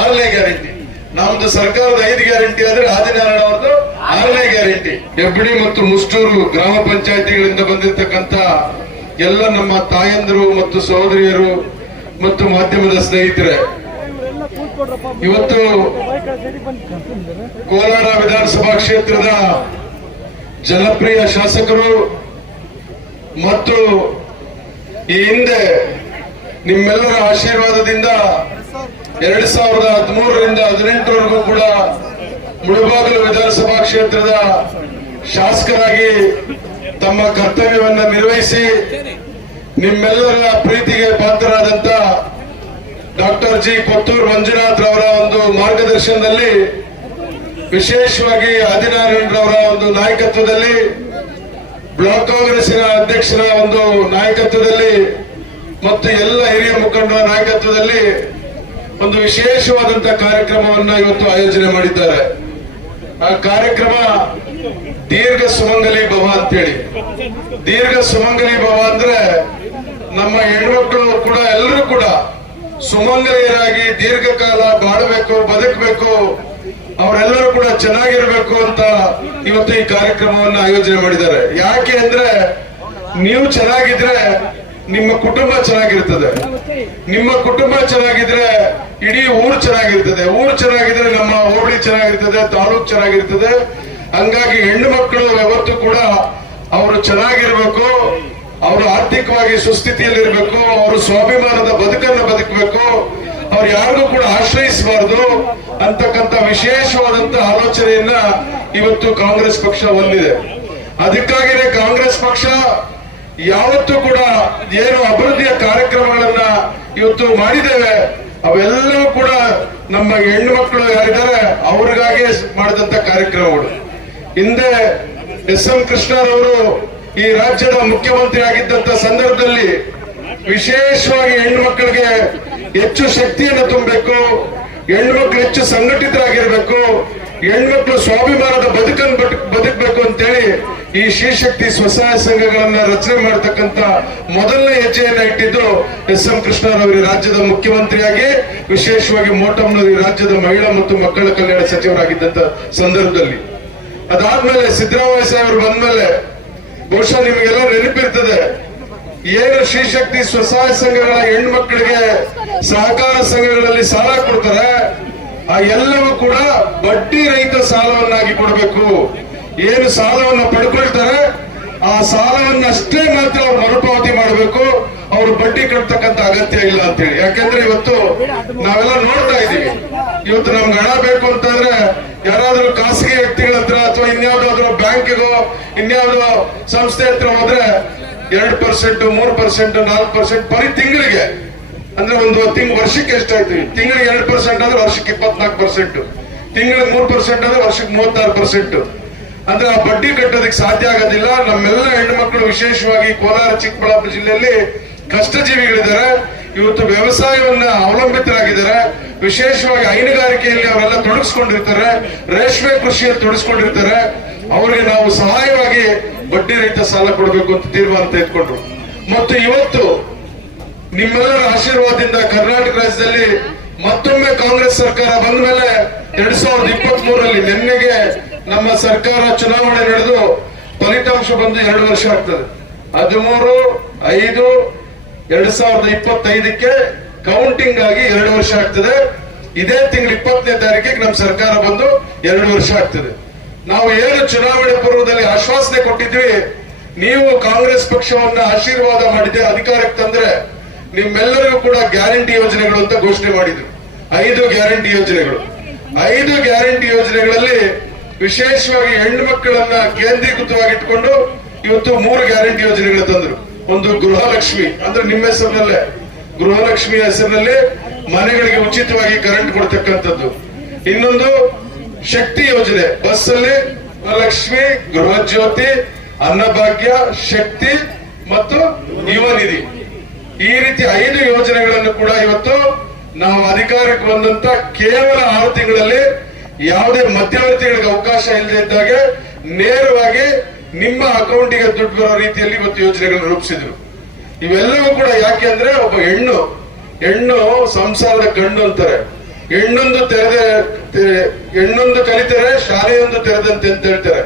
6ನೇ guarantee. ನಮ್ದು ಸರ್ಕಾರದ 5 guarantee ಆದ್ರೆ ಆದಿನಾರಾಯಣ ಅವರದು 6ನೇ ಗ್ಯಾರಂಟಿ. ಹೆಬ್ಡಿ ಮತ್ತು ಮುಷ್ಟೂರು ಗ್ರಾಮ ಪಂಚಾಯತಿಗಳಿಂದ ಬಂದಿರತಕ್ಕಂತ ಎಲ್ಲ ನಮ್ಮ ತಾಯಂದರು ಮತ್ತು ಸಹೋದರಿಯರು ಮತ್ತು ಮಾಧ್ಯಮದ ಸ್ನೇಹಿತರೆ, ಇವತ್ತು ಕೋಲಾರ ವಿಧಾನಸಭಾ ಕ್ಷೇತ್ರದ ಜನಪ್ರಿಯ ಶಾಸಕರು ಮತ್ತು ಈ ಹಿಂದೆ ನಿಮ್ಮೆಲ್ಲರ ಆಶೀರ್ವಾದದಿಂದ 2013ರಿಂದ 2018ವರೆಗೂ ಕೂಡ ಮುಳಬಾಗಿಲು ವಿಧಾನಸಭಾ ಕ್ಷೇತ್ರದ ಶಾಸಕರಾಗಿ ತಮ್ಮ ಕರ್ತವ್ಯವನ್ನು ನಿರ್ವಹಿಸಿ ನಿಮ್ಮೆಲ್ಲರ ಪ್ರೀತಿಗೆ ಪಾತ್ರರಾದಂತ ಡಾಕ್ಟರ್ ಜಿ ಕೊತ್ತೂರು ಮಂಜುನಾಥ್ ರವರ ಒಂದು ಮಾರ್ಗದರ್ಶನದಲ್ಲಿ, ವಿಶೇಷವಾಗಿ ಆದಿನಾರಾಯಣರವರ ಒಂದು ನಾಯಕತ್ವದಲ್ಲಿ, ಬ್ಲಾಕ್ ಕಾಂಗ್ರೆಸ್ಸಿನ ಅಧ್ಯಕ್ಷರ ಒಂದು ನಾಯಕತ್ವದಲ್ಲಿ ಮತ್ತು ಎಲ್ಲ ಹಿರಿಯ ಮುಖಂಡರ ನಾಯಕತ್ವದಲ್ಲಿ ಒಂದು ವಿಶೇಷವಾದಂತಹ ಕಾರ್ಯಕ್ರಮವನ್ನ ಇವತ್ತು ಆಯೋಜನೆ ಮಾಡಿದ್ದಾರೆ. ಆ ಕಾರ್ಯಕ್ರಮ ದೀರ್ಘ ಸುಮಂಗಲಿ ಭವ ಅಂತೇಳಿ. ದೀರ್ಘ ಸುಮಂಗಲಿ ಭವ ಅಂದ್ರೆ ನಮ್ಮ ಹೆಣ್ಮಕ್ಳು ಕೂಡ ಎಲ್ಲರೂ ಕೂಡ ಸುಮಂಗಲಿಯರಾಗಿ ದೀರ್ಘಕಾಲ ಬಾಳಬೇಕು, ಬದುಕಬೇಕು, ಅವರೆಲ್ಲರೂ ಕೂಡ ಚೆನ್ನಾಗಿರ್ಬೇಕು ಅಂತ ಇವತ್ತು ಈ ಕಾರ್ಯಕ್ರಮವನ್ನು ಆಯೋಜನೆ ಮಾಡಿದ್ದಾರೆ. ಯಾಕೆ ಅಂದ್ರೆ ನೀವು ಚೆನ್ನಾಗಿದ್ರೆ ನಿಮ್ಮ ಕುಟುಂಬ ಚೆನ್ನಾಗಿರ್ತದೆ, ನಿಮ್ಮ ಕುಟುಂಬ ಚೆನ್ನಾಗಿದ್ರೆ ಇಡೀ ಊರು ಚೆನ್ನಾಗಿರ್ತದೆ, ಊರು ಚೆನ್ನಾಗಿದ್ರೆ ನಮ್ಮ ಹೋಬಳಿ ಚೆನ್ನಾಗಿರ್ತದೆ, ತಾಲೂಕು ಚೆನ್ನಾಗಿರ್ತದೆ. ಹಂಗಾಗಿ ಹೆಣ್ಣು ಮಕ್ಕಳು ಯಾವತ್ತೂ ಕೂಡ ಅವರು ಚೆನ್ನಾಗಿರ್ಬೇಕು, ಅವರು ಆರ್ಥಿಕವಾಗಿ ಸುಸ್ಥಿತಿಯಲ್ಲಿರ್ಬೇಕು, ಅವರು ಸ್ವಾಭಿಮಾನದ ಬದುಕನ್ನು ಬದುಕಬೇಕು, ಅವ್ರು ಯಾರಿಗೂ ಕೂಡ ಆಶ್ರಯಿಸಬಾರದು ಅಂತಕ್ಕಂಥ ವಿಶೇಷವಾದಂತ ಆಲೋಚನೆಯನ್ನ ಇವತ್ತು ಕಾಂಗ್ರೆಸ್ ಪಕ್ಷ ಹೊಂದಿದೆ. ಅದಕ್ಕಾಗಿಯೇ ಕಾಂಗ್ರೆಸ್ ಪಕ್ಷ ಯಾವತ್ತೂ ಕೂಡ ಏನು ಅಭಿವೃದ್ಧಿಯ ಕಾರ್ಯಕ್ರಮಗಳನ್ನ ಇವತ್ತು ಮಾಡಿದ್ದೇವೆ, ಅವೆಲ್ಲವೂ ಕೂಡ ನಮ್ಮ ಹೆಣ್ಣು ಮಕ್ಕಳು ಯಾರಿದ್ದಾರೆ ಅವ್ರಿಗಾಗಿ ಮಾಡಿದಂತ ಕಾರ್ಯಕ್ರಮಗಳು. ಹಿಂದೆ ಎಸ್.ಎಂ. ಕೃಷ್ಣರವರು ಈ ರಾಜ್ಯದ ಮುಖ್ಯಮಂತ್ರಿ ಆಗಿದ್ದಂತ ಸಂದರ್ಭದಲ್ಲಿ ವಿಶೇಷವಾಗಿ ಹೆಣ್ಣು ಮಕ್ಕಳಿಗೆ ಹೆಚ್ಚು ಶಕ್ತಿಯನ್ನು ತುಂಬಬೇಕು, ಹೆಣ್ಣು ಮಕ್ಕಳು ಹೆಚ್ಚು ಸಂಘಟಿತರಾಗಿರ್ಬೇಕು, ಹೆಣ್ಮಕ್ಳು ಸ್ವಾಭಿಮಾನದ ಬದುಕನ್ನು ಬದುಕಬೇಕು ಅಂತೇಳಿ ಈ ಶ್ರೀಶಕ್ತಿ ಸ್ವಸಹಾಯ ಸಂಘಗಳನ್ನ ರಚನೆ ಮಾಡತಕ್ಕಂತ ಮೊದಲನೇ ಹೆಜ್ಜೆಯನ್ನ ಇಟ್ಟಿದ್ದು ಎಸ್.ಎಂ. ಕೃಷ್ಣರವರು ರಾಜ್ಯದ ಮುಖ್ಯಮಂತ್ರಿಯಾಗಿ, ವಿಶೇಷವಾಗಿ ಮೋಟಂನವರು ರಾಜ್ಯದ ಮಹಿಳಾ ಮತ್ತು ಮಕ್ಕಳ ಕಲ್ಯಾಣ ಸಚಿವರಾಗಿದ್ದಂತ ಸಂದರ್ಭದಲ್ಲಿ. ಅದಾದ್ಮೇಲೆ ಸಿದ್ದರಾಮಯ್ಯ ಸಾಹೇಬರು ಬಂದ್ಮೇಲೆ ಬಹುಶಃ ನಿಮಗೆಲ್ಲ ನೆನಪಿರ್ತದೆ, ಏನು ಶ್ರೀಶಕ್ತಿ ಸ್ವಸಹಾಯ ಸಂಘಗಳ ಹೆಣ್ಣು ಮಕ್ಕಳಿಗೆ ಸಹಕಾರ ಸಂಘಗಳಲ್ಲಿ ಸಾಲ ಕೊಡ್ತಾರೆ, ಆ ಎಲ್ಲವೂ ಕೂಡ ಬಡ್ಡಿ ರಹಿತ ಸಾಲವನ್ನಾಗಿ ಕೊಡಬೇಕು. ಏನು ಸಾಲವನ್ನ ಪಡ್ಕೊಳ್ತಾರೆ ಆ ಸಾಲವನ್ನಷ್ಟೇ ಮಾತ್ರ ಅವ್ರು ಮರುಪಾವತಿ ಮಾಡಬೇಕು, ಅವ್ರು ಬಡ್ಡಿ ಕಟ್ಟತಕ್ಕಂತ ಅಗತ್ಯ ಇಲ್ಲ ಅಂತೇಳಿ. ಯಾಕೆಂದ್ರೆ ಇವತ್ತು ನಾವೆಲ್ಲ ನೋಡ್ತಾ ಇದ್ದೀವಿ, ಇವತ್ತು ನಮ್ಗೆ ಹಣ ಬೇಕು ಅಂತಂದ್ರೆ ಯಾರಾದ್ರೂ ಖಾಸಗಿ ವ್ಯಕ್ತಿಗಳ ಹತ್ರ ಅಥವಾ ಇನ್ಯಾವುದಾದ್ರೂ ಬ್ಯಾಂಕಿಗೋ ಇನ್ಯಾವುದೋ ಸಂಸ್ಥೆ ಹತ್ರ ಹೋದ್ರೆ 2%, 3%, 4% ಬರೀ ತಿಂಗಳಿಗೆ. ಅಂದ್ರೆ ಒಂದು ವರ್ಷಕ್ಕೆ ಎಷ್ಟಾಯ್ತು? ತಿಂಗಳಿಗೆ 2% ಅಂದ್ರೆ ವರ್ಷಕ್ಕೆ 24%, ತಿಂಗಳಿಗೆ 3% ಅಂದ್ರೆ ವರ್ಷಕ್ಕೆ 36%. ಅಂದ್ರೆ ಆ ಬಡ್ಡಿ ಕಟ್ಟೋದಕ್ಕೆ ಸಾಧ್ಯ ಆಗೋದಿಲ್ಲ. ನಮ್ಮೆಲ್ಲ ಹೆಣ್ಣು ಮಕ್ಕಳು ವಿಶೇಷವಾಗಿ ಕೋಲಾರ ಚಿಕ್ಕಬಳ್ಳಾಪುರ ಜಿಲ್ಲೆಯಲ್ಲಿ ಕಷ್ಟಜೀವಿಗಳಿದ್ದಾರೆ, ಇವತ್ತು ವ್ಯವಸಾಯವನ್ನ ಅವಲಂಬಿತರಾಗಿದ್ದಾರೆ, ವಿಶೇಷವಾಗಿ ಹೈನುಗಾರಿಕೆಯಲ್ಲಿ ಅವರೆಲ್ಲ ತೊಡಗಿಸ್ಕೊಂಡಿರ್ತಾರೆ, ರೇಷ್ಮೆ ಕೃಷಿಯಲ್ಲಿ ತೊಡಗಿಸ್ಕೊಂಡಿರ್ತಾರೆ. ಅವರಿಗೆ ನಾವು ಸಹಾಯವಾಗಿ ಬಡ್ಡಿ ರಹಿತ ಸಾಲ ಕೊಡಬೇಕು ಅಂತ ತೀರ್ಮಾನ ತೆಗೆದುಕೊಂಡ್ರು. ಮತ್ತು ಇವತ್ತು ನಿಮ್ಮೆಲ್ಲರ ಆಶೀರ್ವಾದದಿಂದ ಕರ್ನಾಟಕ ರಾಜ್ಯದಲ್ಲಿ ಮತ್ತೊಮ್ಮೆ ಕಾಂಗ್ರೆಸ್ ಸರ್ಕಾರ ಬಂದ ಮೇಲೆ 2023ರಲ್ಲಿ ನಿನ್ನೆಗೆ ನಮ್ಮ ಸರ್ಕಾರ ಚುನಾವಣೆ ನಡೆದು ಫಲಿತಾಂಶ ಬಂದು 2 ವರ್ಷ ಆಗ್ತದೆ. 13/5/2025ಕ್ಕೆ ಕೌಂಟಿಂಗ್ ಆಗಿ 2 ವರ್ಷ ಆಗ್ತದೆ. ಇದೇ ತಿಂಗಳು 20ನೇ ತಾರೀಕಿಗೆ ನಮ್ಮ ಸರ್ಕಾರ ಬಂದು 2 ವರ್ಷ ಆಗ್ತದೆ. ನಾವು ಏನು ಚುನಾವಣೆ ಪೂರ್ವದಲ್ಲಿ ಆಶ್ವಾಸನೆ ಕೊಟ್ಟಿದ್ವಿ, ನೀವು ಕಾಂಗ್ರೆಸ್ ಪಕ್ಷವನ್ನ ಆಶೀರ್ವಾದ ಮಾಡಿದ್ರೆ ಅಧಿಕಾರಕ್ಕೆ ತಂದ್ರೆ ನಿಮ್ಮೆಲ್ಲರಿಗೂ ಕೂಡ ಗ್ಯಾರಂಟಿ ಯೋಜನೆಗಳು ಅಂತ ಘೋಷಣೆ ಮಾಡಿದ್ರು. 5 ಗ್ಯಾರಂಟಿ ಯೋಜನೆಗಳು. 5 ಗ್ಯಾರಂಟಿ ಯೋಜನೆಗಳಲ್ಲಿ ವಿಶೇಷವಾಗಿ ಹೆಣ್ಣು ಮಕ್ಕಳನ್ನ ಕೇಂದ್ರೀಕೃತವಾಗಿಟ್ಕೊಂಡು ಇವತ್ತು 3 ಗ್ಯಾರಂಟಿ ಯೋಜನೆಗಳು ತಂದ್ರು. ಒಂದು ಗೃಹಲಕ್ಷ್ಮಿ, ಅಂದ್ರೆ ನಿಮ್ಮ ಹೆಸರಿನಲ್ಲೇ ಗೃಹಲಕ್ಷ್ಮಿ ಹೆಸರಿನಲ್ಲಿ ಮನೆಗಳಿಗೆ ಉಚಿತವಾಗಿ ಕರೆಂಟ್ ಕೊಡ್ತಕ್ಕಂಥದ್ದು. ಇನ್ನೊಂದು ಶಕ್ತಿ ಯೋಜನೆ, ಬಸ್ ಅಲ್ಲಿ ಲಕ್ಷ್ಮಿ, ಗೃಹ ಜ್ಯೋತಿ, ಅನ್ನಭಾಗ್ಯ, ಶಕ್ತಿ ಮತ್ತು ಯುವ ನಿಧಿ. ಈ ರೀತಿ 5 ಯೋಜನೆಗಳನ್ನು ಕೂಡ ಇವತ್ತು ನಾವು ಅಧಿಕಾರಕ್ಕೆ ಬಂದಂತ ಕೇವಲ 6 ತಿಂಗಳಲ್ಲಿ ಯಾವುದೇ ಮಧ್ಯವರ್ತಿಗಳಿಗೆ ಅವಕಾಶ ಇಲ್ಲದೆ ಇದ್ದಾಗೆ ನೇರವಾಗಿ ನಿಮ್ಮ ಅಕೌಂಟಿಗೆ ದುಡ್ಡು ಬರೋ ರೀತಿಯಲ್ಲಿ ಇವತ್ತು ಯೋಜನೆಗಳನ್ನು ರೂಪಿಸಿದ್ರು. ಇವೆಲ್ಲವೂ ಕೂಡ ಯಾಕೆ ಅಂದ್ರೆ ಒಬ್ಬ ಹೆಣ್ಣು ಸಂಸಾರದ ಗಂಡು ಅಂತಾರೆ. ಹೆಣ್ಣೊಂದು ಕಲಿತರೆ ಶಾಲೆಯೊಂದು ತೆರೆದಂತೆ ಅಂತ ಹೇಳ್ತಾರೆ.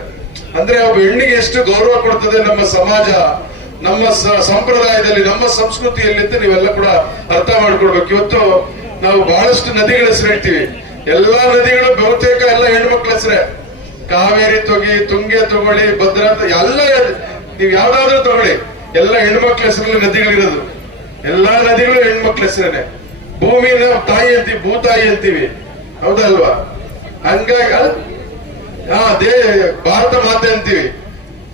ಅಂದ್ರೆ ಒಬ್ಬ ಹೆಣ್ಣಿಗೆ ಎಷ್ಟು ಗೌರವ ಕೊಡ್ತದೆ ನಮ್ಮ ಸಮಾಜ, ನಮ್ಮ ಸಂಪ್ರದಾಯದಲ್ಲಿ, ನಮ್ಮ ಸಂಸ್ಕೃತಿಯಲ್ಲಿ ಅಂತ ನೀವೆಲ್ಲ ಕೂಡ ಅರ್ಥ ಮಾಡ್ಕೊಡ್ಬೇಕು. ಇವತ್ತು ನಾವು ಬಹಳಷ್ಟು ನದಿಗಳ ಹೆಸರು ಹೇಳ್ತೀವಿ. ಎಲ್ಲಾ ನದಿಗಳು ಬಹುತೇಕ ಎಲ್ಲ ಹೆಣ್ಮಕ್ಳ ಹೆಸರೇ. ಕಾವೇರಿ ತೊಗಿ, ತುಂಗೆ ತಗೊಳ್ಳಿ, ಭದ್ರಾ, ಎಲ್ಲ ನೀವ್ ಯಾವ್ದಾದ್ರು ತಗೊಳ್ಳಿ, ಎಲ್ಲ ಹೆಣ್ಮಕ್ಳ ಹೆಸರಲ್ಲಿ ನದಿಗಳಿರೋದು. ಎಲ್ಲಾ ನದಿಗಳು ಹೆಣ್ಮಕ್ಳ ಹೆಸರೇನೆ. ಭೂಮಿನ ತಾಯಿ ಅಂತೀವಿ, ಭೂತಾಯಿ ಅಂತೀವಿ, ಹೌದಲ್ವಾ? ಹಂಗಾಗಿ ಭಾರತ ಮಾತೆ ಅಂತೀವಿ.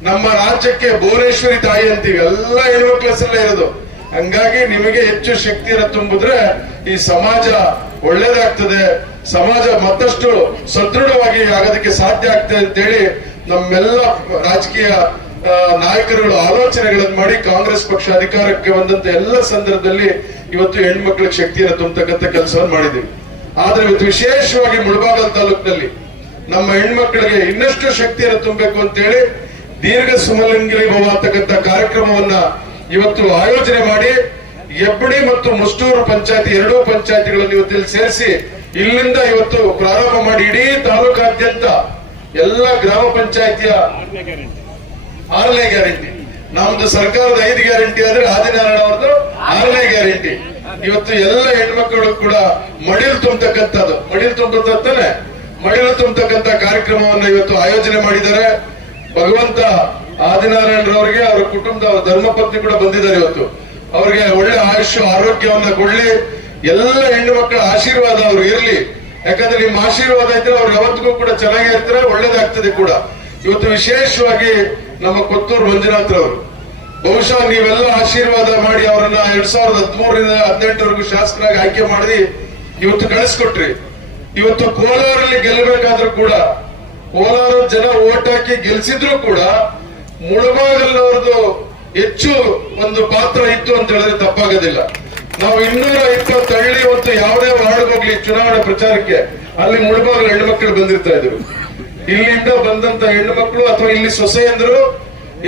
ನಮ್ಮ ರಾಜ್ಯಕ್ಕೆ ಭುವನೇಶ್ವರಿ ತಾಯಿ ಅಂತೀವಿ. ಎಲ್ಲ ಹೆಣ್ಮಕ್ಳ ಹೆಸರಲ್ಲೇ ಇರೋದು. ಹಂಗಾಗಿ ನಿಮಗೆ ಹೆಚ್ಚು ಶಕ್ತಿಯನ್ನು ತುಂಬಿದ್ರೆ ಈ ಸಮಾಜ ಒಳ್ಳೇದಾಗ್ತದೆ, ಸಮಾಜ ಮತ್ತಷ್ಟು ಸದೃಢವಾಗಿ ಆಗೋದಕ್ಕೆ ಸಾಧ್ಯ ಆಗ್ತದೆ ಅಂತೇಳಿ ನಮ್ಮೆಲ್ಲ ರಾಜಕೀಯ ನಾಯಕರುಗಳು ಆಲೋಚನೆಗಳನ್ನು ಮಾಡಿ ಕಾಂಗ್ರೆಸ್ ಪಕ್ಷ ಅಧಿಕಾರಕ್ಕೆ ಬಂದಂತ ಎಲ್ಲ ಸಂದರ್ಭದಲ್ಲಿ ಇವತ್ತು ಹೆಣ್ಮಕ್ಳಿಗೆ ಶಕ್ತಿಯನ್ನು ತುಂಬತಕ್ಕಂಥ ಕೆಲಸವನ್ನು ಮಾಡಿದ್ದೀವಿ. ಆದ್ರೆ ಇವತ್ತು ವಿಶೇಷವಾಗಿ ಮುಳಬಾಗಲ್ ತಾಲೂಕಿನಲ್ಲಿ ನಮ್ಮ ಹೆಣ್ಮಕ್ಳಿಗೆ ಇನ್ನಷ್ಟು ಶಕ್ತಿಯನ್ನು ತುಂಬಬೇಕು ಅಂತೇಳಿ ದೀರ್ಘ ಸುಮಲಂಗಿರಿ ಭವ ಅಂತಕ್ಕಂಥ ಕಾರ್ಯಕ್ರಮವನ್ನ ಇವತ್ತು ಆಯೋಜನೆ ಮಾಡಿ ಹೆಬ್ಬಡಿ ಮತ್ತು ಮುಷ್ಟೂರು ಪಂಚಾಯತಿ ಎರಡೂ ಪಂಚಾಯತಿಗಳನ್ನು ಇವತ್ತು ಸೇರಿಸಿ ಇಲ್ಲಿಂದ ಇವತ್ತು ಪ್ರಾರಂಭ ಮಾಡಿ ಇಡೀ ತಾಲೂಕಾದ್ಯಂತ ಎಲ್ಲ ಗ್ರಾಮ ಪಂಚಾಯತಿಯ 6ನೇ ಗ್ಯಾರಂಟಿ. ನಮ್ದು ಸರ್ಕಾರದ 5 ಗ್ಯಾರಂಟಿ ಆದ್ರೆ ಆದಿನಾರಾಯಣ ಅವರದು 6ನೇ ಗ್ಯಾರಂಟಿ. ಇವತ್ತು ಎಲ್ಲ ಹೆಣ್ಮಕ್ಕಳು ಕೂಡ ಮಡಿಲು ತುಂಬತಕ್ಕಂಥದ್ದು, ಮಡಿಲು ತುಂಬತಕ್ಕಂಥ ಕಾರ್ಯಕ್ರಮವನ್ನು ಇವತ್ತು ಆಯೋಜನೆ ಮಾಡಿದ್ದಾರೆ. ಭಗವಂತ ಆದಿನಾರಾಯಣರವರಿಗೆ ಅವರ ಕುಟುಂಬದ ಧರ್ಮಪತ್ನಿ ಕೂಡ ಬಂದಿದ್ದಾರೆ. ಇವತ್ತು ಅವರಿಗೆ ಒಳ್ಳೆ ಆಯುಷ್ಯ ಆರೋಗ್ಯವನ್ನ ಕೊಡ್ಲಿ, ಎಲ್ಲ ಹೆಣ್ಣು ಮಕ್ಕಳ ಆಶೀರ್ವಾದ ಅವ್ರು ಇರ್ಲಿ. ಯಾಕಂದ್ರೆ ನಿಮ್ಮ ಆಶೀರ್ವಾದ ಇದ್ರೆ ಅವ್ರು ಯಾವತ್ತಿಗೂ ಕೂಡ ಚೆನ್ನಾಗೇ ಇರ್ತಾರೆ, ಒಳ್ಳೇದಾಗ್ತದೆ ಕೂಡ. ಇವತ್ತು ವಿಶೇಷವಾಗಿ ನಮ್ಮ ಕೊತ್ತೂರು ಮಂಜುನಾಥ್ ರವರು ಬಹುಶಃ ನೀವೆಲ್ಲ ಆಶೀರ್ವಾದ ಮಾಡಿ ಅವರನ್ನ 2013ರಿಂದ 2018ವರೆಗೂ ಶಾಸಕರಾಗಿ ಆಯ್ಕೆ ಮಾಡಿ ಇವತ್ತು ಕಳಿಸ್ಕೊಟ್ರಿ. ಇವತ್ತು ಕೋಲಾರಲ್ಲಿ ಗೆಲ್ಲಬೇಕಾದ್ರೂ ಕೂಡ, ಕೋಲಾರ ಜನ ಓಟ್ ಹಾಕಿ ಗೆಲ್ಸಿದ್ರು ಕೂಡ ಮುಳಬಾಗಲ್ನವ್ರದ್ದು ಹೆಚ್ಚು ಒಂದು ಪಾತ್ರ ಇತ್ತು ಅಂತ ಹೇಳಿದ್ರೆ ತಪ್ಪಾಗೋದಿಲ್ಲ. ನಾವು 220 ಹಳ್ಳಿ ಹೊತ್ತು ಯಾವುದೇ ವಾರ್ಡ್ ಹೋಗ್ಲಿ ಚುನಾವಣೆ ಪ್ರಚಾರಕ್ಕೆ ಅಲ್ಲಿ ಮುಳಬಾಗಲ್ ಹೆಣ್ಮಕ್ಳು ಬಂದಿರ್ತಾ ಇದ್ರು. ಇಲ್ಲಿಂದ ಬಂದಂತ ಹೆಣ್ಣುಮಕ್ಳು ಅಥವಾ ಇಲ್ಲಿ ಸೊಸೆಯಂದ್ರು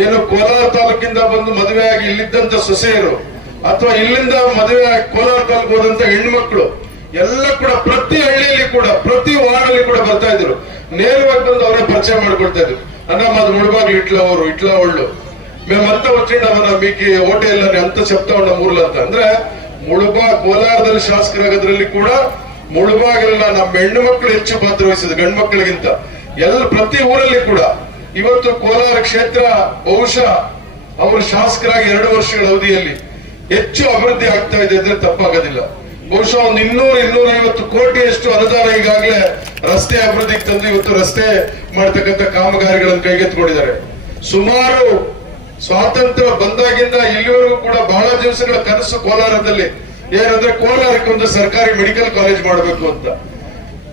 ಏನು ಕೋಲಾರ ತಾಲೂಕಿಂದ ಬಂದು ಮದುವೆ ಆಗಿ ಇಲ್ಲಿದ್ದಂತ ಸೊಸೆಯರು ಅಥವಾ ಇಲ್ಲಿಂದ ಮದುವೆ ಆಗಿ ಕೋಲಾರ ತಾಲೂಕು ಹೋದಂತ ಹೆಣ್ಮಕ್ಳು ಎಲ್ಲ ಕೂಡ ಪ್ರತಿ ಹಳ್ಳಿಯಲ್ಲಿ ಕೂಡ ಪ್ರತಿ ವಾರ್ಡ್ ಅಲ್ಲಿ ಕೂಡ ಬರ್ತಾ ಇದ್ರು. ನೇರವಾಗಿ ಬಂದು ಅವರೇ ಪರಿಚಯ ಮಾಡ್ಕೊಳ್ತಾ ಇದ್ರು. అన్న మాది ముడిబాగులు ఇట్లా వాళ్ళు మేమంతా వచ్చిండమన్న మీకు ఓటే ಇಲ್ಲ ಅಂತ చెప్తా ఉన్నాం ఊర్లో ಅಂತ. ಅಂದ್ರೆ ಕೋಲಾರದಲ್ಲಿ ಶಾಸಕರಾಗೋದ್ರಲ್ಲಿ ಕೂಡ ಮುಳಬಾಗಿಲಿನ ನಮ್ಮ ಹೆಣ್ಣು ಮಕ್ಕಳು ಹೆಚ್ಚು ಪಾತ್ರ ವಹಿಸಿದ್ರು ಗಂಡು ಮಕ್ಕಳಿಗಿಂತ. ಪ್ರತಿ ಊರಲ್ಲಿ ಕೂಡ ಇವತ್ತು ಕೋಲಾರ ಕ್ಷೇತ್ರ ಬಹುಶಃ ಅವರು ಶಾಸಕರಾಗಿ 2 ವರ್ಷಗಳ ಅವಧಿಯಲ್ಲಿ ಹೆಚ್ಚು ಅಭಿವೃದ್ಧಿ ಆಗ್ತಾ ಇದೆ ಅಂದ್ರೆ ತಪ್ಪಾಗೋದಿಲ್ಲ. ಬಹುಶಃ ಒಂದು 200-250 ಕೋಟಿಯಷ್ಟು ಅನುದಾನ ಈಗಾಗಲೇ ರಸ್ತೆ ಅಭಿವೃದ್ಧಿಗೆ ತಂದು ಇವತ್ತು ರಸ್ತೆ ಮಾಡತಕ್ಕಂಥ ಕಾಮಗಾರಿಗಳನ್ನು ಕೈಗೆತ್ತಿಕೊಂಡಿದ್ದಾರೆ. ಸುಮಾರು ಸ್ವಾತಂತ್ರ್ಯ ಬಂದಾಗಿಂದ ಇಲ್ಲಿವರೆಗೂ ಕೂಡ ಬಹಳ ದಿವಸಗಳ ಕನಸು ಕೋಲಾರದಲ್ಲಿ ಏನಂದ್ರೆ ಕೋಲಾರಕ್ಕೆ ಒಂದು ಸರ್ಕಾರಿ ಮೆಡಿಕಲ್ ಕಾಲೇಜ್ ಮಾಡಬೇಕು ಅಂತ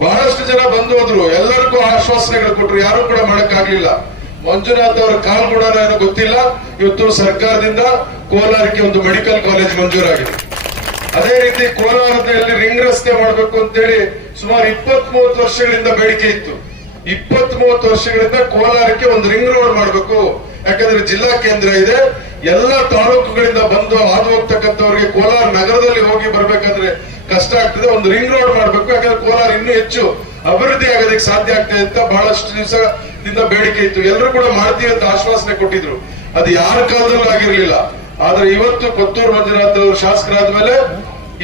ಬಹಳಷ್ಟು ಜನ ಬಂದು ಹೋದ್ರು. ಎಲ್ಲರಿಗೂ ಆಶ್ವಾಸನೆಗಳು ಕೊಟ್ಟರು, ಯಾರು ಕೂಡ ಮಾಡಕ್ಕಾಗ್ಲಿಲ್ಲ. ಮಂಜುನಾಥ್ ಅವರ ಕಾಲ್ ಕೂಡ ಏನೋ ಗೊತ್ತಿಲ್ಲ, ಇವತ್ತು ಸರ್ಕಾರದಿಂದ ಕೋಲಾರಕ್ಕೆ ಒಂದು ಮೆಡಿಕಲ್ ಕಾಲೇಜ್ ಮಂಜೂರಾಗಿದೆ. ಅದೇ ರೀತಿ ಕೋಲಾರದಲ್ಲಿ ರಿಂಗ್ ರಸ್ತೆ ಮಾಡಬೇಕು ಅಂತೇಳಿ ಸುಮಾರು 20-30 ವರ್ಷಗಳಿಂದ ಬೇಡಿಕೆ ಇತ್ತು. 20-30 ವರ್ಷಗಳಿಂದ ಕೋಲಾರಕ್ಕೆ ಒಂದು ರಿಂಗ್ ರೋಡ್ ಮಾಡಬೇಕು, ಯಾಕಂದ್ರೆ ಜಿಲ್ಲಾ ಕೇಂದ್ರ ಇದೆ, ಎಲ್ಲ ತಾಲೂಕುಗಳಿಂದ ಬಂದು ಹಾದು ಹೋಗ್ತಕ್ಕಂಥವ್ರಿಗೆ ಕೋಲಾರ ನಗರದಲ್ಲಿ ಹೋಗಿ ಬರ್ಬೇಕಾದ್ರೆ ಕಷ್ಟ ಆಗ್ತದೆ, ಒಂದು ರಿಂಗ್ ರೋಡ್ ಮಾಡಬೇಕು, ಯಾಕಂದ್ರೆ ಕೋಲಾರ ಇನ್ನೂ ಹೆಚ್ಚು ಅಭಿವೃದ್ಧಿ ಆಗೋದಕ್ಕೆ ಸಾಧ್ಯ ಆಗ್ತದೆ ಅಂತ ಬಹಳಷ್ಟು ದಿವಸದಿಂದ ಬೇಡಿಕೆ ಇತ್ತು. ಎಲ್ಲರೂ ಕೂಡ ಮಾಡ್ತೀವಿ ಅಂತ ಆಶ್ವಾಸನೆ ಕೊಟ್ಟಿದ್ರು. ಅದು ಯಾರ ಕಾಲದಲ್ಲೂ ಆಗಿರ್ಲಿಲ್ಲ. ಆದ್ರೆ ಇವತ್ತು ಕೊತ್ತೂರು ಮಂಜುನಾಥ್ ಅವರು ಶಾಸಕರಾದ ಮೇಲೆ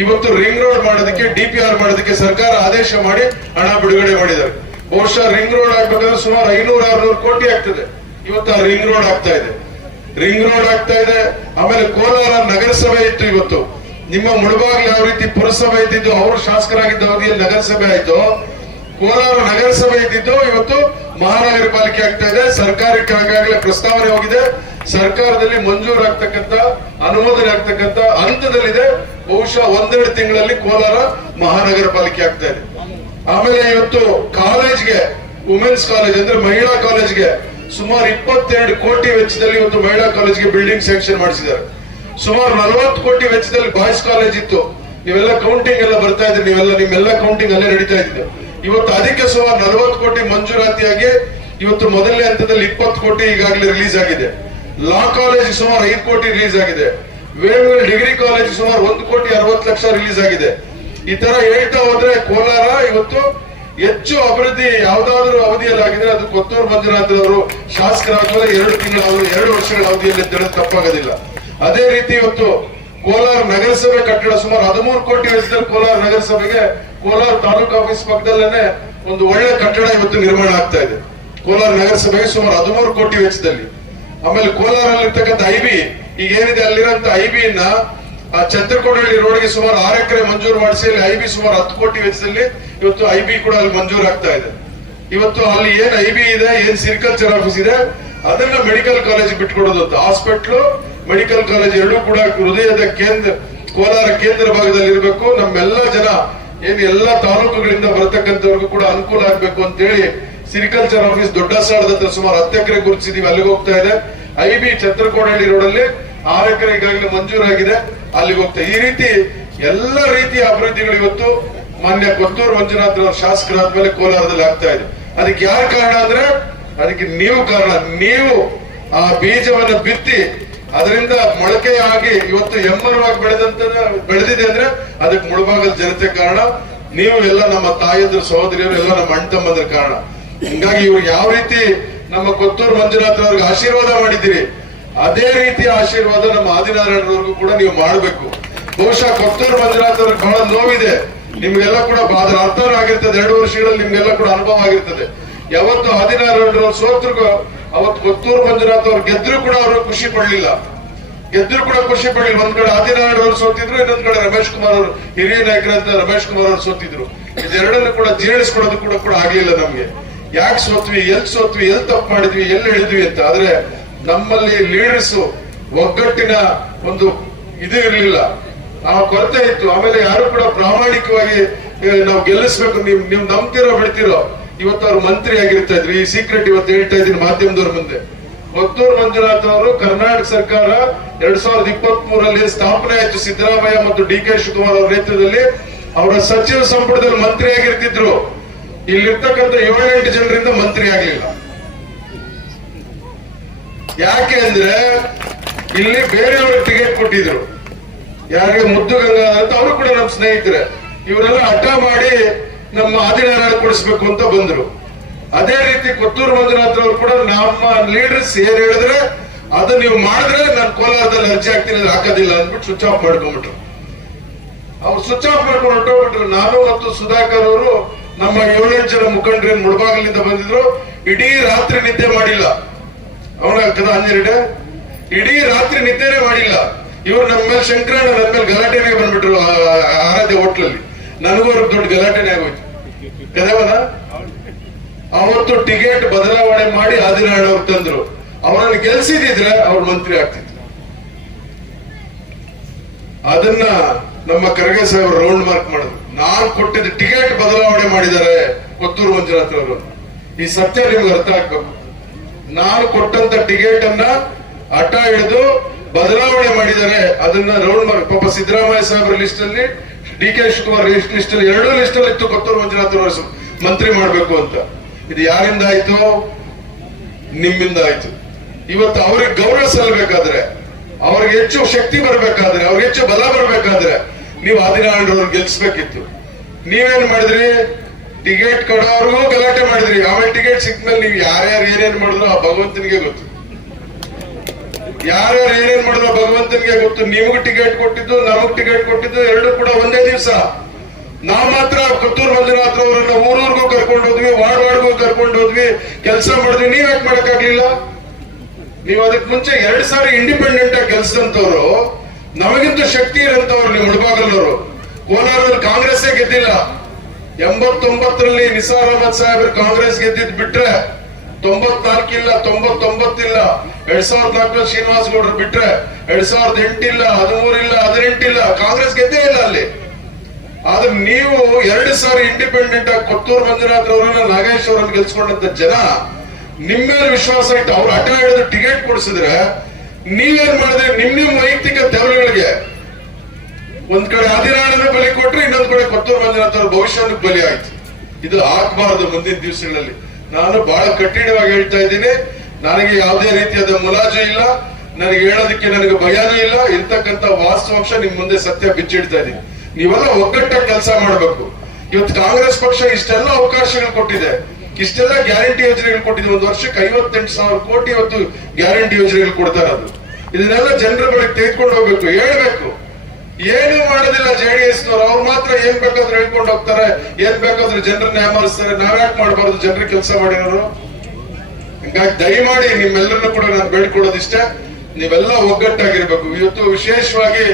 ಇವತ್ತು ರಿಂಗ್ ರೋಡ್ ಮಾಡೋದಕ್ಕೆ DPR ಮಾಡೋದಕ್ಕೆ ಸರ್ಕಾರ ಆದೇಶ ಮಾಡಿ ಹಣ ಬಿಡುಗಡೆ ಮಾಡಿದ್ದಾರೆ. ಬಹುಶಃ ರಿಂಗ್ ರೋಡ್ ಆಗ್ಬೇಕಾದ್ರೆ ಸುಮಾರು 500-600 ಕೋಟಿ ಆಗ್ತದೆ. ಇವತ್ತು ಆ ರಿಂಗ್ ರೋಡ್ ಆಗ್ತಾ ಇದೆ. ಆಮೇಲೆ ಕೋಲಾರ ನಗರಸಭೆ ಇತ್ತು, ಇವತ್ತು ನಿಮ್ಮ ಮುಳಬಾಗಿಲು ಯಾವ ರೀತಿ ಪುರಸಭೆ ಇದ್ದಿದ್ದು, ಅವರು ಶಾಸಕರಾಗಿದ್ದ ಅವಧಿಯಲ್ಲಿ ನಗರಸಭೆ ಆಯ್ತು, ಕೋಲಾರ ನಗರಸಭೆ ಇದ್ದಿದ್ದು ಇವತ್ತು ಮಹಾನಗರ ಪಾಲಿಕೆ ಆಗ್ತಾ ಇದೆ. ಸರ್ಕಾರಕ್ಕೆ ಈಗಾಗಲೇ ಪ್ರಸ್ತಾವನೆ ಹೋಗಿದೆ, ಸರ್ಕಾರದಲ್ಲಿ ಮಂಜೂರಾಗ್ತಕ್ಕಂಥ ಅನುಮೋದನೆ ಆಗ್ತಕ್ಕಂಥ ಹಂತದಲ್ಲಿದೆ. ಬಹುಶಃ 1-2 ತಿಂಗಳಲ್ಲಿ ಕೋಲಾರ ಮಹಾನಗರ ಪಾಲಿಕೆ ಆಗ್ತಾ ಇದೆ. ಆಮೇಲೆ ಇವತ್ತು ಕಾಲೇಜ್ಗೆ, ವುಮೆನ್ಸ್ ಕಾಲೇಜ್ ಅಂದ್ರೆ ಮಹಿಳಾ ಕಾಲೇಜ್ಗೆ ಸುಮಾರು 22 ಕೋಟಿ ವೆಚ್ಚದಲ್ಲಿ ಇವತ್ತು ಮಹಿಳಾ ಕಾಲೇಜ್ಗೆ ಬಿಲ್ಡಿಂಗ್ ಸ್ಯಾಂಕ್ಷನ್ ಮಾಡಿಸಿದ್ದಾರೆ. ಸುಮಾರು 40 ಕೋಟಿ ವೆಚ್ಚದಲ್ಲಿ ಬಾಯ್ಸ್ ಕಾಲೇಜ್ ಇತ್ತು. ನೀವೆಲ್ಲ ಕೌಂಟಿಂಗ್ ಎಲ್ಲ ಬರ್ತಾ ಇದ್ರಿ, ನಿಮ್ಮೆಲ್ಲ ಕೌಂಟಿಂಗ್ ಅಲ್ಲೇ ನಡೀತಾ ಇದ್ದು. ಇವತ್ತು ಅದಕ್ಕೆ ಸುಮಾರು 40 ಕೋಟಿ ಮಂಜೂರಾತಿಯಾಗಿ ಇವತ್ತು ಮೊದಲನೇ ಹಂತದಲ್ಲಿ 20 ಕೋಟಿ ಈಗಾಗಲೇ ರಿಲೀಸ್ ಆಗಿದೆ. ಲಾ ಕಾಲೇಜ್ ಸುಮಾರು 5 ಕೋಟಿ ರಿಲೀಸ್ ಆಗಿದೆ. ವೇಣುಗೋಪಾಲ್ ಡಿಗ್ರಿ ಕಾಲೇಜ್ ಸುಮಾರು 1,60,00,000 ರಿಲೀಸ್ ಆಗಿದೆ. ಈ ತರ ಹೇಳ್ತಾ ಹೋದ್ರೆ ಕೋಲಾರ ಇವತ್ತು ಹೆಚ್ಚು ಅಭಿವೃದ್ಧಿ ಯಾವ್ದಾದ್ರು ಅವಧಿಯಲ್ಲಿ ಆಗಿದ್ರೆ ಅದು ಕೊತ್ತೂರು ಮಂಜುನಾಥ್ ಅವರು ಶಾಸಕರಾದ್ಮೇಲೆ 2 ವರ್ಷಗಳ ಅವಧಿಯಲ್ಲಿ ತಿಳಿದು ತಪ್ಪಾಗೋದಿಲ್ಲ. ಅದೇ ರೀತಿ ಇವತ್ತು ಕೋಲಾರ ನಗರಸಭೆ ಕಟ್ಟಡ ಸುಮಾರು 13 ಕೋಟಿ ವೆಚ್ಚದಲ್ಲಿ ಕೋಲಾರ ನಗರಸಭೆಗೆ ಕೋಲಾರ ತಾಲೂಕು ಆಫೀಸ್ ಪಕ್ಕದಲ್ಲೇನೆ ಒಂದು ಒಳ್ಳೆ ಕಟ್ಟಡ ಇವತ್ತು ನಿರ್ಮಾಣ ಆಗ್ತಾ ಇದೆ. ಕೋಲಾರ ನಗರಸಭೆಗೆ ಸುಮಾರು 13 ಕೋಟಿ ವೆಚ್ಚದಲ್ಲಿ. ಆಮೇಲೆ ಕೋಲಾರಲ್ಲಿರ್ತಕ್ಕಂಥ ಐಬಿ ಈಗ ಏನಿದೆ ಅಲ್ಲಿರೋಂಥ ಐಬಿನ ಚಂದ್ರಕೋಡಹಳ್ಳಿ ರೋಡ್ಗೆ ಸುಮಾರು 6 ಎಕರೆ ಮಂಜೂರು ಮಾಡಿಸಿ ಅಲ್ಲಿ ಐಬಿ ಸುಮಾರು 10 ಕೋಟಿ ವೆಚ್ಚದಲ್ಲಿ ಇವತ್ತು ಐಬಿ ಕೂಡ ಅಲ್ಲಿ ಮಂಜೂರು ಆಗ್ತಾ ಇದೆ. ಇವತ್ತು ಅಲ್ಲಿ ಏನ್ ಐಬಿ ಇದೆ, ಏನ್ ಸಿರಿಕಲ್ಚರ್ ಆಫೀಸ್ ಇದೆ, ಅದನ್ನ ಮೆಡಿಕಲ್ ಕಾಲೇಜ್ ಬಿಟ್ಕೊಡೋದು ಅಂತ. ಹಾಸ್ಪಿಟ್ಲು ಮೆಡಿಕಲ್ ಕಾಲೇಜ್ ಎರಡೂ ಕೂಡ ಹೃದಯದ ಕೋಲಾರ ಕೇಂದ್ರ ಭಾಗದಲ್ಲಿ ಇರಬೇಕು. ನಮ್ಮೆಲ್ಲ ಜನ ಏನ್ ಎಲ್ಲಾ ತಾಲೂಕುಗಳಿಂದ ಬರತಕ್ಕಂಥವ್ರಿಗೂ ಕೂಡ ಅನುಕೂಲ ಆಗ್ಬೇಕು ಅಂತ ಹೇಳಿ ಸಿರಿಕಲ್ಚರ್ ಆಫೀಸ್ ದೊಡ್ಡ ಸಾಲದ ಹತ್ರ ಸುಮಾರು 10 ಎಕರೆ ಗುರುತಿಸಿದೀವಿ, ಅಲ್ಲಿಗೆ ಹೋಗ್ತಾ ಇದೆ. ಐಬಿ ಚಂದ್ರಕೋಡಹಳ್ಳಿ ರೋಡ್ ಅಲ್ಲಿ 6 ಎಕರೆ ಈಗಾಗಲೇ ಮಂಜೂರಾಗಿದೆ, ಅಲ್ಲಿಗೆ ಹೋಗ್ತಾ. ಈ ರೀತಿ ಎಲ್ಲ ರೀತಿಯ ಅಭಿವೃದ್ಧಿಗಳು ಇವತ್ತು ಮಾನ್ಯ ಕೊತ್ತೂರು ಮಂಜುನಾಥ್ ಅವರ ಶಾಸಕರಾದ್ಮೇಲೆ ಕೋಲಾರದಲ್ಲಿ ಆಗ್ತಾ ಇದೆ. ಅದಕ್ಕೆ ಯಾರು ಕಾರಣ ಅಂದ್ರೆ ಅದಕ್ಕೆ ನೀವು ಕಾರಣ. ನೀವು ಆ ಬೀಜವನ್ನ ಬಿತ್ತಿ ಅದರಿಂದ ಮೊಳಕೆ ಆಗಿ ಇವತ್ತು ಎಮ್ಮರವಾಗಿ ಬೆಳೆದಿದೆ ಅಂದ್ರೆ ಅದಕ್ಕೆ ಮುಳಬಾಗದ ಜನತೆ ಕಾರಣ. ನೀವು ಎಲ್ಲ ನಮ್ಮ ತಾಯಂದ್ರ ಸಹೋದರಿಯರು ಎಲ್ಲ ನಮ್ಮ ಅಣ್ಣ ತಮ್ಮಂದ್ರ ಕಾರಣ. ಹಿಂಗಾಗಿ ಇವ್ರು ಯಾವ ರೀತಿ ನಮ್ಮ ಕೊತ್ತೂರು ಮಂಜುನಾಥ್ ಅವ್ರಿಗೆ ಆಶೀರ್ವಾದ ಮಾಡಿದ್ದೀರಿ, ಅದೇ ರೀತಿಯ ಆಶೀರ್ವಾದ ನಮ್ಮ ಆದಿನಾರಾಯಣರವ್ರಿಗೂ ಕೂಡ ನೀವು ಮಾಡಬೇಕು. ಬಹುಶಃ ಕೊತ್ತೂರು ಮಂಜುನಾಥ್ ಅವ್ರಿಗೆ ಬಹಳ ನೋವಿದೆ, ನಿಮ್ಗೆಲ್ಲ ಕೂಡ ಅದ್ರ ಅರ್ಥನೂ ಆಗಿರ್ತದೆ. 2 ವರ್ಷಗಳಲ್ಲಿ ನಿಮ್ಗೆಲ್ಲ ಕೂಡ ಅನುಭವ ಆಗಿರ್ತದೆ. ಯಾವತ್ತು ಆದಿನಾರಾಯಣರವ್ರು ಸೋತ್ರಿಗೂ ಅವತ್ತು ಕೊತ್ತೂರು ಮಂಜುನಾಥ್ ಅವ್ರು ಗೆದ್ರು ಕೂಡ ಅವರು ಖುಷಿ ಪಡ್ಲಿಲ್ಲ. ಒಂದ್ ಕಡೆ ಆದಿನಾರಾಯಣ ಅವರು ಸೋತಿದ್ರು, ಇನ್ನೊಂದ್ ಕಡೆ ರಮೇಶ್ ಕುಮಾರ್ ಅವರು ಹಿರಿಯ ನಾಯಕರಂತ ರಮೇಶ್ ಕುಮಾರ್ ಅವರು ಸೋತಿದ್ರು. ಇದೆರಡನ್ನು ಕೂಡ ಜೀರ್ಣಿಸ್ಕೊಳ್ಳೋದು ಕೂಡ ಆಗ್ಲಿಲ್ಲ ನಮ್ಗೆ. ಯಾಕೆ ಸೋತ್ವಿ, ಎಲ್ಲಿ ತಪ್ಪು ಮಾಡಿದ್ವಿ, ಎಲ್ಲಿ ಹೇಳಿದ್ವಿ ಅಂತ. ಆದ್ರೆ ನಮ್ಮಲ್ಲಿ ಲೀಡರ್ಸ್ ಒಗ್ಗಟ್ಟಿನ ಒಂದು ಇದು ಇರಲಿಲ್ಲ, ಆ ಕೊರತೆ ಇತ್ತು. ಆಮೇಲೆ ಯಾರು ಕೂಡ ಪ್ರಾಮಾಣಿಕವಾಗಿ ನಾವು ಗೆಲ್ಲಿಸ್ಬೇಕು, ನೀವು ನಂಬ್ತಿರೋ ಬಿಡ್ತಿರೋ. ಇವತ್ತು ಅವ್ರು ಮಂತ್ರಿ ಆಗಿರ್ತಾ ಇದ್ರು. ಈ ಸೀಕ್ರೆಟ್ ಇವತ್ತು ಹೇಳ್ತಾ ಇದ್ದೀನಿ ಮಾಧ್ಯಮದವ್ರ ಮುಂದೆ. ಕೊತ್ತೂರು ಮಂಜುನಾಥ್ ಅವರು ಕರ್ನಾಟಕ ಸರ್ಕಾರ 2023ರಲ್ಲಿ ಸ್ಥಾಪನೆ ಆಯ್ತು. ಸಿದ್ದರಾಮಯ್ಯ ಮತ್ತು DK ಶಿವಕುಮಾರ್ ಅವರ ನೇತೃತ್ವದಲ್ಲಿ ಅವರ ಸಚಿವ ಸಂಪುಟದಲ್ಲಿ ಮಂತ್ರಿ ಆಗಿರ್ತಿದ್ರು. ಇಲ್ಲಿರ್ತಕ್ಕಂಥ 7-8 ಜನರಿಂದ ಮಂತ್ರಿ ಆಗ್ಲಿಲ್ಲ. ಯಾಕೆ ಅಂದ್ರೆ ಇಲ್ಲಿ ಬೇರೆಯವ್ರಿಗೆ ಟಿಕೆಟ್ ಕೊಟ್ಟಿದ್ರು. ಯಾರಿಗೆ ಮುದ್ದು ಗಂಗಾ ಅಂತ ಅವರು ಕೂಡ ನಮ್ಮ ಸ್ನೇಹಿತರೆ. ಇವರೆಲ್ಲ ಹಠ ಮಾಡಿ ನಮ್ಮ ಆದಿನಾರಾಯಣ ಕೊಡಿಸ್ಬೇಕು ಅಂತ ಬಂದ್ರು. ಅದೇ ರೀತಿ ಕೊತ್ತೂರು ಮಂಜುನಾಥ್ ಅವರು ಕೂಡ ನಮ್ಮ ಲೀಡರ್ಸ್ ಏನ್ ಹೇಳಿದ್ರೆ ಅದು ನೀವು ಮಾಡಿದ್ರೆ ನಾನು ಕೋಲಾರದಲ್ಲಿ ಅರ್ಜಿ ಹಾಕ್ತೀನಿ, ಹಾಕೋದಿಲ್ಲ ಅಂದ್ಬಿಟ್ಟು ಸ್ವಿಚ್ ಆಫ್ ಮಾಡ್ಕೊಂಡ್ಬಿಟ್ರು. ಅವ್ರು ಸ್ವಿಚ್ ಆಫ್ ಮಾಡ್ಕೊಂಡು ಹೊರಟೋಗ್ಬಿಟ್ರು. ನಾನು ಮತ್ತು ಸುಧಾಕರ್ ಅವರು ನಮ್ಮ 7-8 ಜನ ಮುಖಂಡರೇನು ಮುಳಬಾಗಿಲಿಂದ ಬಂದಿದ್ರು. ಇಡೀ ರಾತ್ರಿ ನಿದ್ದೆ ಮಾಡಿಲ್ಲ. ಅವನ ಅಂಜರಿಡೆ ಇಡೀ ರಾತ್ರಿ ನಿದ್ದೆನೆ ಮಾಡಿಲ್ಲ. ಇವ್ರು ನಮ್ಮ ಮೇಲೆ ಶಂಕರಣ್ಣ ನನ್ನ ಮೇಲೆ ಗಲಾಟೆನೇ ಬಂದ್ಬಿಟ್ರು. ಆರಾಧ್ಯ ಹೋಟ್ಲಲ್ಲಿ ನನಗೂ ಅವ್ರಿಗೆ ದೊಡ್ಡ ಗಲಾಟೆನೇ ಆಗೋಯ್ತು. ಕದೇವನ ಅವತ್ತು ಟಿಕೆಟ್ ಬದಲಾವಣೆ ಮಾಡಿ ಆದಿನಾರಾಯಣ ಅವ್ರು ತಂದ್ರು. ಅವರನ್ನು ಗೆಲ್ಸಿದ್ರೆ ಅವ್ರು ಮಂತ್ರಿ ಆಗ್ತಿದ್ರು. ಅದನ್ನ ನಮ್ಮ ಖರ್ಗೆ ಸಾಹೇಬರು ರೌಂಡ್ ಮಾರ್ಕ್ ಮಾಡಿದ್ರು. ನಾನು ಕೊಟ್ಟಿದ್ದ ಟಿಕೆಟ್ ಬದಲಾವಣೆ ಮಾಡಿದ್ದಾರೆ ಕೊತ್ತೂರು ಮಂಜುನಾಥ್ ಅವರು. ಈ ಸತ್ಯ ನಿಮ್ಗೆ ಅರ್ಥ ಆಗ್ಬೇಕು. ನಾನು ಕೊಟ್ಟಂತ ಟಿಕೆಟ್ ಅನ್ನ ಹಠ ಹಿಡಿದು ಬದಲಾವಣೆ ಮಾಡಿದ್ದಾರೆ. ಅದನ್ನ ರೌಂಡ್ ಮಾರ್ಕ್. ಪಾಪ ಸಿದ್ದರಾಮಯ್ಯ ಸಾಹೇಬ್ರ ಲಿಸ್ಟ್ ಅಲ್ಲಿ, DK ಶಿವಕುಮಾರ್ ಲಿಸ್ಟ್ ಅಲ್ಲಿ, 2 ಲಿಸ್ಟ್ ಅಲ್ಲಿ ಇತ್ತು ಕೊತ್ತೂರು ಮಂಜುನಾಥ್ ಅವರು ಮಂತ್ರಿ ಮಾಡ್ಬೇಕು ಅಂತ. ಇದು ಯಾರಿಂದ ಆಯ್ತು? ನಿಮ್ಮಿಂದ ಆಯ್ತು. ಇವತ್ತು ಅವ್ರಿಗೆ ಗೌರವ ಸಲ್ಲಬೇಕಾದ್ರೆ, ಅವ್ರಿಗೆ ಹೆಚ್ಚು ಶಕ್ತಿ ಬರಬೇಕಾದ್ರೆ, ಅವ್ರಿಗೆ ಹೆಚ್ಚು ಬಲ ಬರಬೇಕಾದ್ರೆ ನೀವು ಆದಿನಾರಾಯಣರವ್ರು ಗೆಲ್ಸ್ಬೇಕಿತ್ತು. ನೀವೇನ್ ಮಾಡಿದ್ರಿ? ಟಿಕೆಟ್ ಕೊಡೋರ್ಗೂ ಗಲಾಟೆ ಮಾಡಿದ್ರಿ. ಆಮೇಲೆ ಟಿಕೆಟ್ ಸಿಕ್ಮೇಲೆ ನೀವು ಯಾರ್ಯಾರು ಏನೇನ್ ಮಾಡಿದ್ರು ಆ ಭಗವಂತನಿಗೆ ಗೊತ್ತು. ಯಾರ್ಯಾರು ಏನೇನ್ ಮಾಡಿದ್ರು ಭಗವಂತನಿಗೆ ಗೊತ್ತು. ನಿಮಗೂ ಟಿಕೆಟ್ ಕೊಟ್ಟಿದ್ದು, ನಮಗ್ ಟಿಕೆಟ್ ಕೊಟ್ಟಿದ್ದು 2 ಕೂಡ ಒಂದೇ ದಿವಸ. ನಾವ್ ಮಾತ್ರ ಕೊತ್ತೂರು ಮಂಜುನಾಥ್ ಅವರನ್ನ ಊರೂರ್ಗೂ ಕರ್ಕೊಂಡು ಹೋದ್ವಿ, ವಾರ್ಡ್ಗೂ ಕರ್ಕೊಂಡು ಹೋದ್ವಿ, ಕೆಲಸ ಮಾಡಿದ್ವಿ. ನೀವ್ ಯಾಕೆ ಮಾಡಕ್ಕಾಗ್ಲಿಲ್ಲ? ನೀವು ಅದಕ್ಕೆ ಮುಂಚೆ 2 ಸಾರಿ ಇಂಡಿಪೆಂಡೆಂಟ್ ಆಗಿ ಗೆಲ್ಸಿದಂತವ್ರು, ನಮಗಿಂತ ಶಕ್ತಿ ಇರಂತವ್ರು ನೀವು ಮುಳಬಾಗಲವರು. ಕೋಲಾರದಲ್ಲಿ ಕಾಂಗ್ರೆಸ್ಸೇ ಗೆದ್ದಿಲ್ಲ. 89ರಲ್ಲಿ ನಿಸಾರ್ ಅಹಮದ್ ಸಾಹೇಬ್ರು ಕಾಂಗ್ರೆಸ್ ಗೆದ್ದಿದ್ ಬಿಟ್ರೆ 94 ಇಲ್ಲ, 99 ಇಲ್ಲ. 2004 ಶ್ರೀನಿವಾಸ ಗೌಡರು ಬಿಟ್ರೆ 2008 ಇಲ್ಲ, 13 ಇಲ್ಲ, 18 ಇಲ್ಲ. ಕಾಂಗ್ರೆಸ್ ಗೆದ್ದೇ ಇಲ್ಲ ಅಲ್ಲಿ. ಆದ್ರೆ ನೀವು 2 ಸಾರಿ ಇಂಡಿಪೆಂಡೆಂಟ್ ಆಗಿ ಕೊತ್ತೂರು ಮಂಜುನಾಥ್ ಅವರನ್ನ, ನಾಗೇಶ್ ಅವರನ್ನ ಗೆಲ್ಸ್ಕೊಂಡಂತ ಜನ ನಿಮ್ಮ ಮೇಲೆ ವಿಶ್ವಾಸ ಇಟ್ಟು ಅವ್ರು ಹಠ ಹಿಡಿದು ಟಿಕೆಟ್ ಕೊಡಿಸಿದ್ರೆ ನೀವೇನ್ ಮಾಡಿದ್ರೆ? ನಿಮ್ ವೈಯಕ್ತಿಕ ತೆವಲುಗಳಿಗೆ ಒಂದ್ ಕಡೆ ಆದಿನಾರಾಯಣ ಬಲಿ ಕೊಟ್ರೆ, ಇನ್ನೊಂದ್ ಕಡೆ ಕೊತ್ತೂರು ಮಂಜುನಾಥ್ ಅವ್ರ ಭವಿಷ್ಯಕ್ಕೆ ಬಲಿ ಆಯ್ತು. ಇದು ಆಗ್ಬಾರ್ದು ಮುಂದಿನ ದಿವಸಗಳಲ್ಲಿ. ನಾನು ಬಹಳ ಕಠಿಣವಾಗಿ ಹೇಳ್ತಾ ಇದ್ದೀನಿ. ನನಗೆ ಯಾವುದೇ ರೀತಿಯಾದ ಮುಲಾಜು ಇಲ್ಲ, ನನಗೆ ಹೇಳೋದಕ್ಕೆ ನನಗೆ ಭಯನೂ ಇಲ್ಲ. ಇರ್ತಕ್ಕಂಥ ವಾಸ್ತವಾಂಶ ನಿಮ್ ಮುಂದೆ ಸತ್ಯ ಬಿಚ್ಚಿಡ್ತಾ ಇದ್ದೀನಿ. ನೀವೆಲ್ಲ ಒಗ್ಗಟ್ಟಾಗಿ ಕೆಲಸ ಮಾಡಬೇಕು. ಇವತ್ತು ಕಾಂಗ್ರೆಸ್ ಪಕ್ಷ ಇಷ್ಟೆಲ್ಲ ಅವಕಾಶಗಳು ಕೊಟ್ಟಿದೆ, ಇಷ್ಟೆಲ್ಲ ಗ್ಯಾರಂಟಿ ಯೋಜನೆಗಳು ಕೊಟ್ಟಿದೆ. ಒಂದು ವರ್ಷಕ್ಕೆ 58,000 ಕೋಟಿ ಇವತ್ತು ಗ್ಯಾರಂಟಿ ಯೋಜನೆಗಳು ಕೊಡ್ತಾರೆ. ಅದು ಇದನ್ನೆಲ್ಲ ಜನರ ಬಳಿ ತೆಗೆದುಕೊಂಡು ಹೋಗ್ಬೇಕು, ಹೇಳ್ಬೇಕು. ಏನು ಮಾಡೋದಿಲ್ಲ ಜೆಡಿಎಸ್ನವ್ರು. ಅವ್ರು ಮಾತ್ರ ಏನ್ ಬೇಕಾದ್ರೂ ಹೇಳ್ಕೊಂಡು ಹೋಗ್ತಾರೆ, ಏನ್ ಬೇಕಾದ್ರೂ ಜನರನ್ನ ಯಾಮಾರಿಸ್ತಾರೆ. ನಾವ್ಯಾಕೆ ಮಾಡಬಾರ್ದು? ಜನರಿಗೆ ಕೆಲಸ ಮಾಡಿರೋರು. ಹಿಂಗಾಗಿ ದಯಮಾಡಿ ನಿಮ್ಮೆಲ್ಲರನ್ನು ಕೂಡ ನಾನು ಬೇಡ್ಕೊಳ್ಳೋದಿಷ್ಟೇ, ನೀವೆಲ್ಲ ಒಗ್ಗಟ್ಟಾಗಿರ್ಬೇಕು. ಇವತ್ತು ವಿಶೇಷವಾಗಿ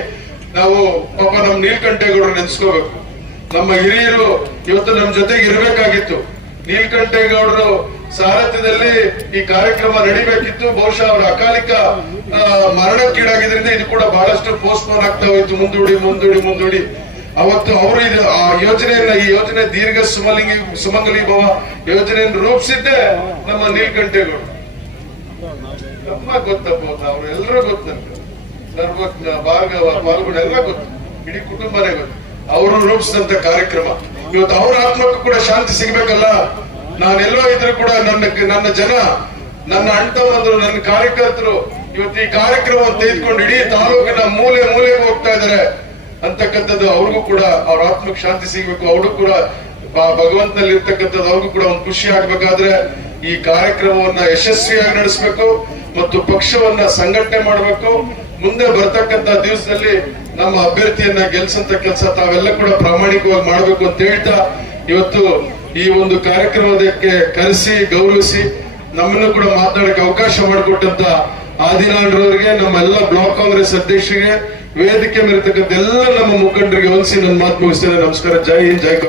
ನಾವು ಪಾಪ ನಮ್ ನೀಲಕಂಠೇಗೌಡರು ನೆನ್ಸ್ಕೋಬೇಕು. ನಮ್ಮ ಹಿರಿಯರು ಇವತ್ತು ನಮ್ ಜೊತೆಗೆ ಇರಬೇಕಾಗಿತ್ತು. ನೀಲಕಂಠೇಗೌಡರು ಸಾರಥ್ಯದಲ್ಲಿ ಈ ಕಾರ್ಯಕ್ರಮ ನಡಿಬೇಕಿತ್ತು. ಬಹುಶಃ ಅವರ ಅಕಾಲಿಕ ಮರಣಕ್ಕೀಡಾಗಿದ್ರಿಂದ ಇದು ಕೂಡ ಬಹಳಷ್ಟು ಪೋಸ್ಟ್ಪೋನ್ ಆಗ್ತಾ ಹೋಯ್ತು, ಮುಂದೂಡಿ. ಅವತ್ತು ಅವರು ಈ ಯೋಜನೆ ದೀರ್ಘ ಸುಮಂಗಲಿ ಭವ ಯೋಜನೆಯನ್ನು ರೂಪಿಸಿದ್ದೆ ನಮ್ಮ ನೀಲಕಂಠೇಗೌಡರು. ಗೊತ್ತಪ್ಪ, ಅವ್ರು ಎಲ್ಲರೂ ಗೊತ್ತು, ಸರ್ವಜ್ಞ, ಭಾರ್ಗವ, ಪಾಲ್ಗುಣ ಎಲ್ಲ ಗೊತ್ತು, ಇಡೀ ಕುಟುಂಬನೇ ಗೊತ್ತು. ಅವರು ರೂಪಿಸಿದಂತ ಕಾರ್ಯಕ್ರಮ. ಇವತ್ತು ಅವರ ಆತ್ಮಕ್ಕೂ ಕೂಡ ಶಾಂತಿ ಸಿಗ್ಬೇಕಲ್ಲ. ನಾನೆಲ್ಲೋ ಇದ್ರು ಕೂಡ ನನ್ನ ಜನ, ನನ್ನ ಅಣ್ತಮ್ಮಂದ್ರು, ನನ್ನ ಕಾರ್ಯಕರ್ತರು ಇವತ್ತು ಈ ಕಾರ್ಯಕ್ರಮವನ್ನು ತೆಗೆದುಕೊಂಡು ಇಡೀ ತಾಲೂಕಿನ ಮೂಲೆಗೆ ಹೋಗ್ತಾ ಇದ್ದಾರೆ ಅಂತಕ್ಕಂಥದ್ದು. ಅವ್ರಿಗೂ ಕೂಡ ಅವ್ರ ಆತ್ಮಕ್ಕೆ ಶಾಂತಿ ಸಿಗ್ಬೇಕು. ಅವ್ರಿಗೂ ಕೂಡ ಭಗವಂತನಲ್ಲಿ ಇರ್ತಕ್ಕಂಥದ್ದು ಅವ್ರಿಗೂ ಕೂಡ ಒಂದು ಖುಷಿ ಆಗ್ಬೇಕಾದ್ರೆ ಈ ಕಾರ್ಯಕ್ರಮವನ್ನ ಯಶಸ್ವಿಯಾಗಿ ನಡೆಸಬೇಕು ಮತ್ತು ಪಕ್ಷವನ್ನ ಸಂಘಟನೆ ಮಾಡಬೇಕು. ಮುಂದೆ ಬರ್ತಕ್ಕಂಥ ದಿವಸದಲ್ಲಿ ನಮ್ಮ ಅಭ್ಯರ್ಥಿಯನ್ನ ಗೆಲ್ಸಂತ ಕೆಲಸ ತಾವೆಲ್ಲ ಕೂಡ ಪ್ರಾಮಾಣಿಕವಾಗಿ ಮಾಡಬೇಕು ಅಂತ ಹೇಳ್ತಾ, ಇವತ್ತು ಈ ಒಂದು ಕಾರ್ಯಕ್ರಮಕ್ಕೆ ಕರೆಸಿ ಗೌರವಿಸಿ ನಮ್ಮನ್ನು ಕೂಡ ಮಾತನಾಡಕ್ಕೆ ಅವಕಾಶ ಮಾಡಿಕೊಟ್ಟಂತ ಆದಿನಾಳ್ರವರಿಗೆ, ನಮ್ಮ ಎಲ್ಲ ಬ್ಲಾಕ್ ಕಾಂಗ್ರೆಸ್ ಅಧ್ಯಕ್ಷರಿಗೆ, ವೇದಿಕೆ ಮೇಲಿರ್ತಕ್ಕಂಥ ಎಲ್ಲ ನಮ್ಮ ಮುಖಂಡರಿಗೆ ವಂದಿಸಿ ನನ್ನ ಮಾತು ಮುಗಿಸ್ತೇನೆ. ನಮಸ್ಕಾರ. ಜೈ ಹಿಂದ್, ಜೈ ಕಾಂಗ್ರೆಸ್.